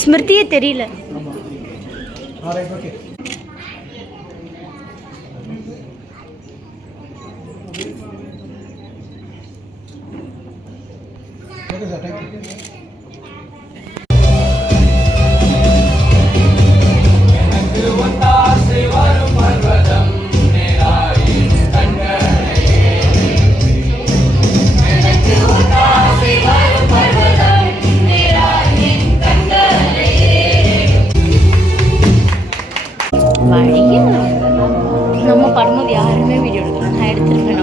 ஸ்மிருதியே தெரியல. நம்ம படமும் யாருமே வீடியோ எடுக்கலாம். நான் எடுத்துருக்கேன்.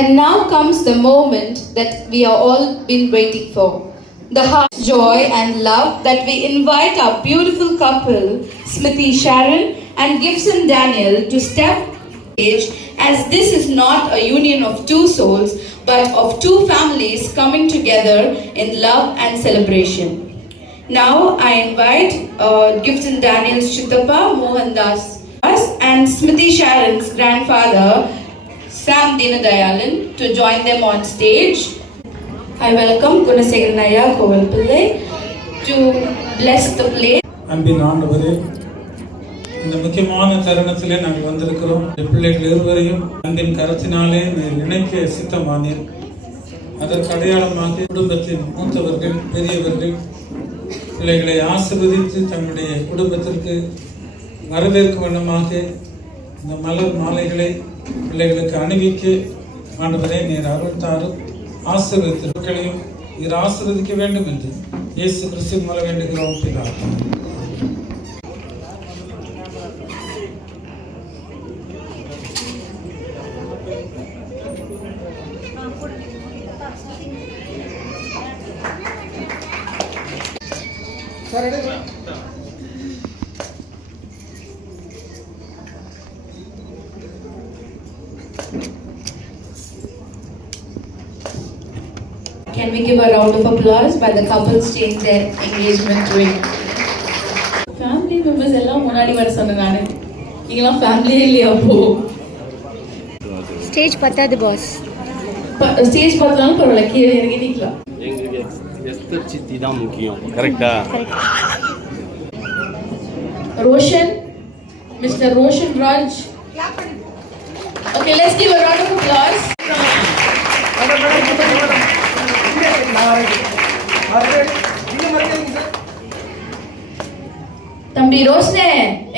And now comes the moment that we are all been waiting for. The heart joy and love that we invite our beautiful couple, Smriti Sharon and Gibson Daniel, to step stage, as this is not a union of two souls but of two families coming together in love and celebration. Now I invite Gibson Daniel's Chittappa Mohandas and Smriti Sharon's grandfather Sam Dinadayalan to join them on stage. I welcome Gunasegaranaya Kovalpillai to bless the plate. அன்பின் ஆண்டவரே, இந்த முக்கியமான தருணத்திலே நாங்கள் வந்திருக்கிறோம். பிள்ளைகள் இருவரையும் அன்பின் கரத்தினாலே நினைக்க சித்தமானீர். அதற்கு அடையாளமாக குடும்பத்தின் மூத்தவர்கள், பெரியவர்கள் பிள்ளைகளை ஆசீர்வதித்து தங்களுடைய குடும்பத்திற்கு வரவேற்கும் வண்ணமாக இந்த மலர் மாலைகளை பிள்ளைகளுக்கு அணிவிக்க ஆண்டவரே நீர் அருள் தாரும். ஆசீர்வதித்தவர்களையும் நீர் ஆசீர்வதிக்க வேண்டும் என்று இயேசு கிறிஸ்துவின் மூலம் வேண்டுகிறோம் பிதாவே. Can we give a round of applause while the couples change their engagement ring? Family members எல்லாம் முன்னாடி வர சொன்ன நானு. நீங்கலாம் ஃபேமிலியே இல்லையா அப்போ? ஸ்டேஜ் பத்தாது பாஸ். ஸ்டேஜ் பத்தாலும் பரவாயில்ல, கீழே இறங்கி நிக்கலாம். எங்களுக்கு எஸ்தர் சித்தி தான் முக்கியம். கரெக்டா? Roshan, Mr. Roshan Raj. Okay, let's give a round of applause. தம்பி ரோஷனே,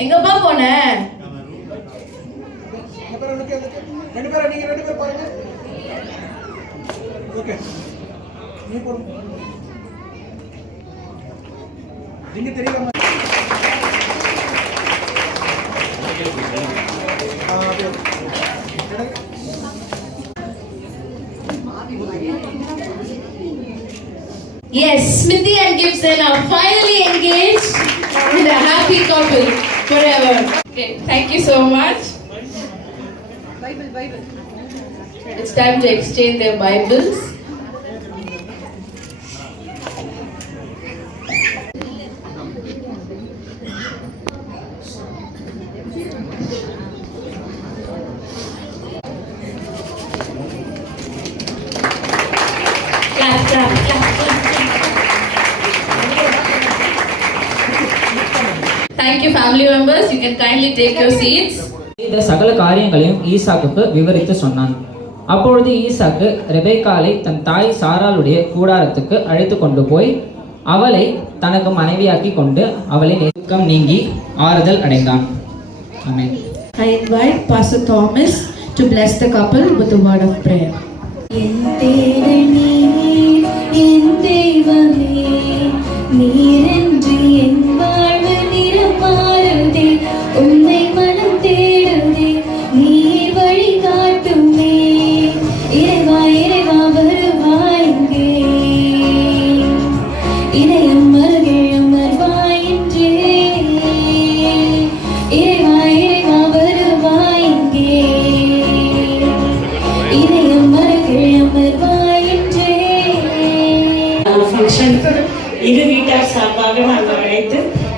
எங்கப்பா போன? ரெண்டு பேர் பாருங்க. ஓகே, நீ போடுங்க. நீங்க தெரியல. Yes, Smriti and Gibson are finally engaged with a happy couple forever. Okay, thank you so much. Bible. It's time to exchange their Bibles. Clap. Thank you, family members. You can kindly take your seats. இந்த சகல காரியங்களையும் ஈசாக்குக்கு விவரித்து சொன்னான். அப்பொழுது ஈசாக்கு ரெபெக்காளை தன் தாய் சாராளுடைய கூடாரத்துக்கு அழைத்து கொண்டு போய் அவளை தனக்கு மனைவியாக்கி கொண்டு அவளை நெருக்கம் நீங்கி ஆறுதல் அடைந்தான். ஆமென். I invite Pastor Thomas to bless the couple with a word of prayer. ஃபங்க்ஷனுக்கு இரு வீட்டார் சார்பாக நாங்கள் அழைத்து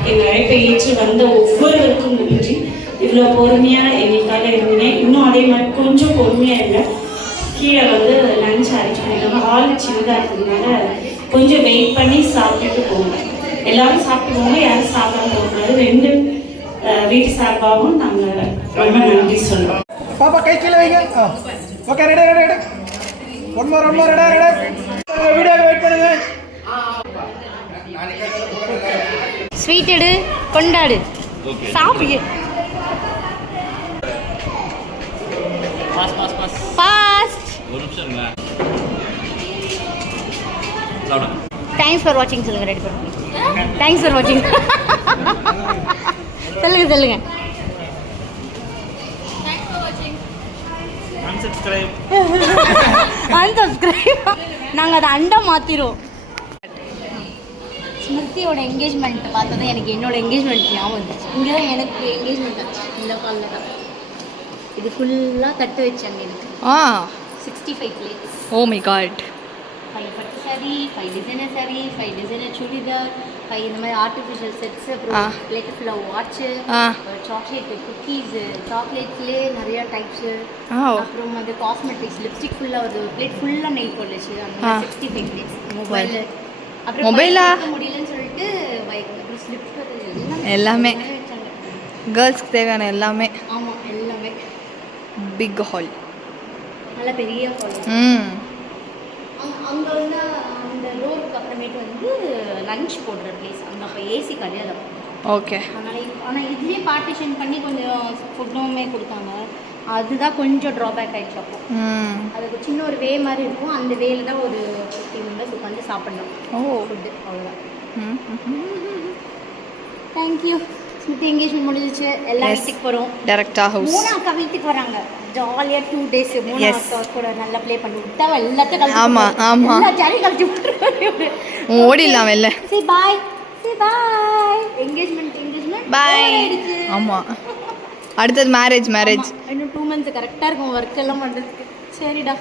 எங்கள் அழைப்பை ஏற்று வந்த ஒவ்வொருவருக்கும் நன்றி. இவ்வளோ பொறுமையாக எங்களுக்காக இருந்தீங்க. இன்னும் அதே மாதிரி கொஞ்சம் பொறுமையாக இல்லை. கீழே வந்து லஞ்ச் அரேஞ்ச் பண்ணியிருக்காங்க. ஹால் சின்னதாக இருக்கிறதுனால கொஞ்சம் வெயிட் பண்ணி சாப்பிட்டுட்டு போங்க. எல்லாரும் சாப்பிட்டு போங்க, யாரும் சாப்பிடாம போகக்கூடாது. 2 வீட்டு சார்பாகவும் நாங்கள் ரொம்ப நன்றி சொல்கிறோம். பாப்பா கை கீழே வைங்க. Okay, ready ready ready. One more ready ready. Video wait பண்ணுங்க. ஸ்வீட் எடு, கொண்டாடு, சாப்பிடு. ஃபாஸ்ட். தேங்க்ஸ் ஃபார் வாட்சிங் சொல்லுங்க. ரெடி பண்ணுங்க. தேங்க்ஸ் ஃபார் வாட்சிங் சொல்லுங்க. unsubscribe. நாங்கள் அதை அண்டை மாற்றிடுவோம். ஸ்மிருதியோட என்கேஜ்மெண்ட் பார்த்ததும் எனக்கு என்னோட என்கேஜ்மெண்ட் ஞாபகம் வந்துச்சு. இங்கே தான் எனக்கு என்கேஜ்மெண்ட் ஆச்சு. இந்த காலில் தான் இது ஃபுல்லாக தட்டு வச்சாங்க எனக்கு. 65 பிளேட்ஸ். Oh my God. 5 பட்டு சாரி, 5 டிசைனர் சாரி, 5 டிசைனர் சுடிதார், 5 இந்த மாதிரி ஆர்டிஃபிஷியல் செட்ஸ், அப்புறம் பிளேட் ஃபுல்லாக வாட்சு, சாக்லேட் குக்கீஸு, சாக்லேட்லேயே நிறையா டைப்ஸு, அப்புறம் வந்து காஸ்மெட்டிக்ஸ், லிப்ஸ்டிக் ஃபுல்லாக ஒரு பிளேட் ஃபுல்லாக நெய் போடச்சு. அந்த 65 பிளேட்ஸ். மொபைல், அப்புறம் மொபைலா முடியலன்னு சொல்லிட்டு எல்லாமே கேர்ள்ஸ்க்கு தேவையான எல்லாமே. ஆமாம், எல்லாமே பிக் ஹால், நல்ல பெரிய ஹால். அங்கே வந்து அந்த ரோடுக்கு அப்புறமேட்டு வந்து லஞ்ச் போடுற பிளேஸ். அங்கே அப்போ ஏசி கிடையாது. ஓகே. ஆனால் இதுலேயே பார்ட்டிஷன் பண்ணி கொஞ்சம் ஃபுட்டுமே கொடுத்தாங்க. அதுதான் கொஞ்சம் ட்ராபேக் ஆகிடுச்சு. அப்போ அதுக்கு சின்ன ஒரு வே மாதிரி இருக்கும். அந்த வேல தான் ஒரு 50 மெம்பர்ஸ் உட்காந்து சாப்பிடணும். ஃபுட்டு அவ்வளோதான். தேங்க்யூ. ஸ்மிருதி எங்கேஜ்மெண்ட் முடிஞ்சிச்சு. எல்லாம் வீட்டுக்கு போகிறோம். டேரக்டாக ஹவுஸ். 3 அக்கா வீட்டுக்கு வராங்க. ஜாலியாக 2 days 3 அக்கா கூட நல்லா ப்ளே பண்ணி விட்டா எல்லாத்தையும் கழிச்சு. ஆமாம் எல்லா ஜாலியும் கழிச்சு விட்டுருவாங்க. ஓடிடலாம் வெளில. சரி பாய். என்கேஜ்மெண்ட் பாய். ஆமாம், அடுத்தது மேரேஜ். இன்னும் 2 months கரெக்டாக இருக்கும் ஒர்க் எல்லாம் பண்ணுறதுக்கு. சரிடா.